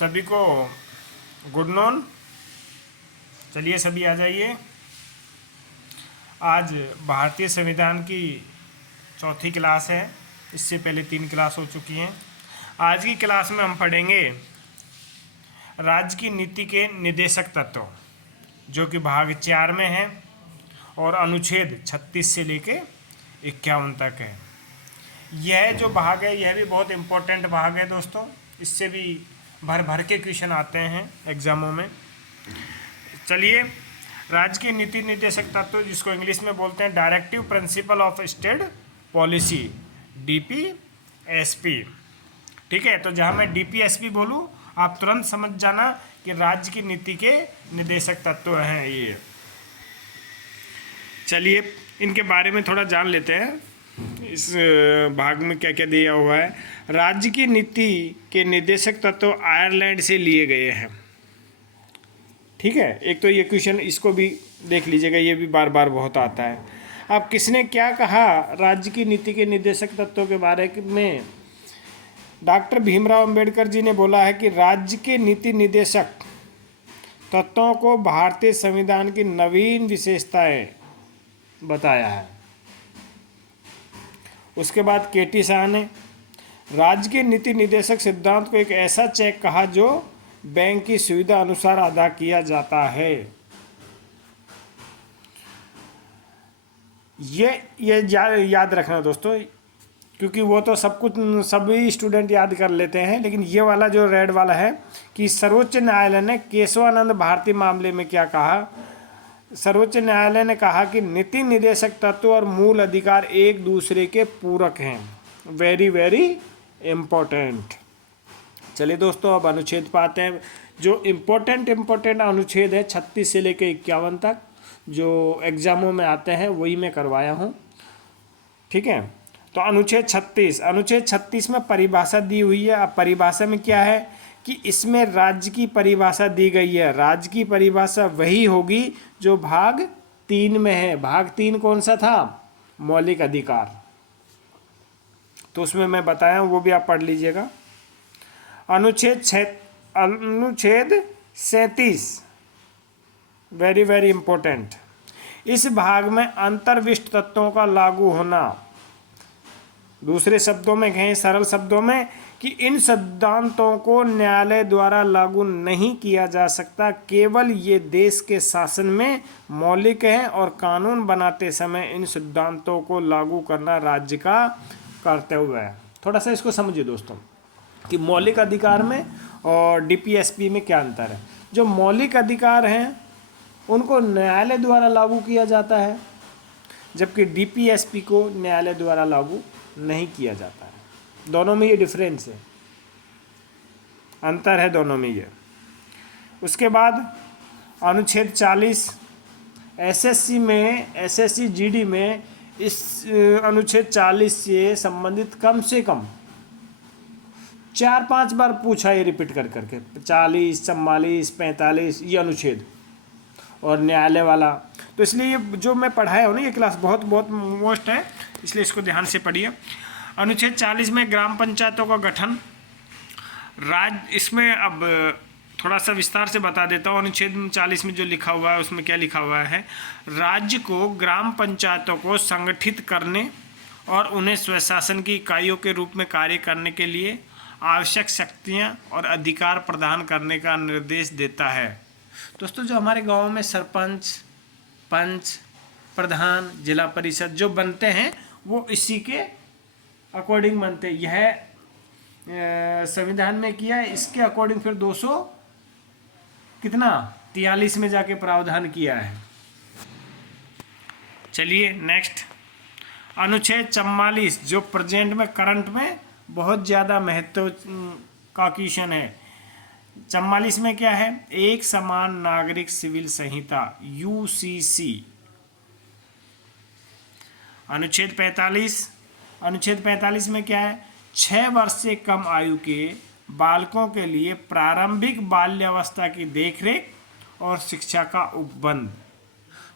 सभी को good non. चलिए सभी आ जाइए। आज भारतीय संविधान की चौथी क्लास है। इससे पहले 3 क्लास हो चुकी हैं। आज की क्लास में हम पढ़ेंगे राज्य की नीति के निर्देशक तत्व, जो कि भाग 4 में है और अनुच्छेद 36 से लेके 51 तक है। यह जो भाग है यह भी बहुत इम्पोर्टेंट भाग है दोस्तों। इससे भी भर भर के क्वेश्चन आते हैं एग्जामों में। चलिए, राज्य की नीति निर्देशक तत्व, जिसको इंग्लिश में बोलते हैं directive principle of state policy, DPSP। ठीक है, तो जहाँ मैं DPSP बोलूँ आप तुरंत समझ जाना कि राज्य की नीति के निर्देशक तत्व हैं ये। चलिए इनके बारे में थोड़ा जान लेते हैं। इस भाग में क्या क्या दिया हुआ है। राज्य की नीति के निर्देशक तत्व आयरलैंड से लिए गए हैं। ठीक है, एक तो ये क्वेश्चन, इसको भी देख लीजिएगा, ये भी बार बार बहुत आता है। अब किसने क्या कहा राज्य की नीति के निर्देशक तत्वों के बारे में? डॉक्टर भीमराव अंबेडकर जी ने बोला है कि राज्य के नीति निर्देशक तत्वों को भारतीय संविधान की नवीन विशेषताएं बताया है। उसके बाद KT शाह ने राज्य के नीति निर्देशक सिद्धांत को एक ऐसा चेक कहा जो बैंक की सुविधा अनुसार अदा किया जाता है। ये याद रखना दोस्तों, क्योंकि वो तो सब कुछ सभी स्टूडेंट याद कर लेते हैं, लेकिन ये वाला जो रेड वाला है कि सर्वोच्च न्यायालय ने केशवानंद भारती मामले में क्या कहा। सर्वोच्च न्यायालय ने कहा कि नीति निर्देशक तत्व और मूल अधिकार एक दूसरे के पूरक हैं। Very very important. चलिए दोस्तों, अब अनुच्छेद पाते हैं। जो इम्पोर्टेंट अनुच्छेद है 36 से लेकर 51 तक, जो एग्जामों में आते हैं वही मैं करवाया हूँ। ठीक है, तो अनुच्छेद 36 में परिभाषा दी हुई है। अब परिभाषा में क्या है कि इसमें राज्य की परिभाषा दी गई है। राज्य की परिभाषा वही होगी जो भाग 3 में है। भाग 3 कौन सा था? मौलिक अधिकार। तो उसमें मैं बताया हूँ, वो भी आप पढ़ लीजिएगा। अनुच्छेद 37 वेरी वेरी इंपॉर्टेंट। इस भाग में अंतर्विष्ट तत्वों का लागू होना। दूसरे शब्दों में कहें, सरल शब्दों में, कि इन सिद्धांतों को न्यायालय द्वारा लागू नहीं किया जा सकता। केवल ये देश के शासन में मौलिक हैं और कानून बनाते समय इन सिद्धांतों को लागू करना राज्य का कर्तव्य है। थोड़ा सा इसको समझिए दोस्तों कि मौलिक अधिकार में और DPSP में क्या अंतर है। जो मौलिक अधिकार हैं उनको न्यायालय द्वारा लागू किया जाता है, जबकि DPSP को न्यायालय द्वारा लागू नहीं किया जाता है। दोनों में ये डिफरेंस है, अंतर है दोनों में ये। उसके बाद अनुच्छेद 40 SSC GD में इस अनुच्छेद 40 से संबंधित कम से कम 4-5 बार पूछा ये रिपीट कर करके। 40, 44, 45 ये अनुच्छेद और न्यायालय वाला। तो इसलिए ये जो मैं पढ़ाया हूँ ना, ये क्लास बहुत बहुत मोस्ट है, इसलिए इसको ध्यान से पढ़िए। अनुच्छेद 40 में ग्राम पंचायतों का गठन। इसमें अब थोड़ा सा विस्तार से बता देता हूँ। अनुच्छेद 40 में जो लिखा हुआ है उसमें क्या लिखा हुआ है? राज्य को ग्राम पंचायतों को संगठित करने और उन्हें स्वशासन की इकाइयों के रूप में कार्य करने के लिए आवश्यक शक्तियाँ और अधिकार प्रदान करने का निर्देश देता है। दोस्तों, जो हमारे गाँव में सरपंच, पंच, प्रधान, जिला परिषद जो बनते हैं वो इसी के अकॉर्डिंग बनते हैं। यह संविधान में किया है, इसके अकॉर्डिंग फिर 243 में जाके प्रावधान किया है। चलिए नेक्स्ट, अनुच्छेद 44 जो प्रेजेंट में, करंट में बहुत ज़्यादा महत्व का क्वेश्चन है। 44 में क्या है? एक समान नागरिक सिविल संहिता UCC। अनुच्छेद 45 में क्या है? 6 वर्ष से कम आयु के बालकों के लिए प्रारंभिक बाल्यावस्था की देखरेख और शिक्षा का उपबंध।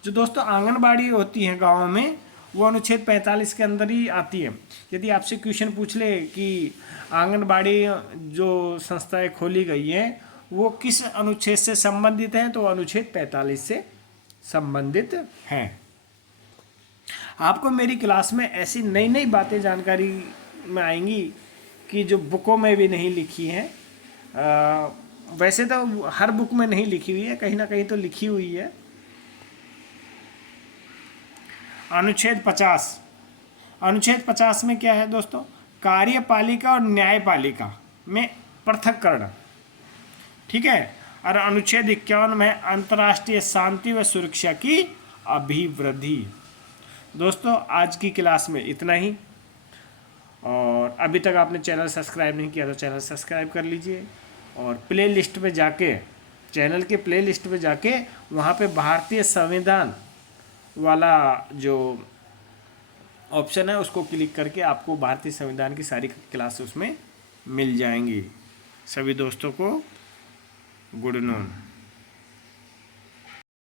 जो दोस्तों आंगनबाड़ी होती है गाँव में, वो अनुच्छेद 45 के अंदर ही आती है। यदि आपसे क्वेश्चन पूछ ले कि आंगनबाड़ी जो संस्थाएं खोली गई हैं वो किस अनुच्छेद से संबंधित हैं, तो अनुच्छेद 45 से संबंधित हैं। आपको मेरी क्लास में ऐसी नई नई बातें जानकारी में आएंगी कि जो बुकों में भी नहीं लिखी हैं। वैसे तो हर बुक में नहीं लिखी हुई है, कहीं ना कहीं तो लिखी हुई है। अनुच्छेद 50, अनुच्छेद 50 में क्या है दोस्तों, कार्यपालिका और न्यायपालिका में पृथक्करण, ठीक है। और अनुच्छेद 51 में अंतर्राष्ट्रीय शांति व सुरक्षा की अभिवृद्धि। दोस्तों आज की क्लास में इतना ही, और अभी तक आपने चैनल सब्सक्राइब नहीं किया तो चैनल सब्सक्राइब कर लीजिए, और प्ले लिस्ट में जाके, चैनल के प्ले लिस्ट में जाके वहाँ पे भारतीय संविधान वाला जो ऑप्शन है उसको क्लिक करके आपको भारतीय संविधान की सारी क्लास उसमें मिल जाएंगी। सभी दोस्तों को गुड नून।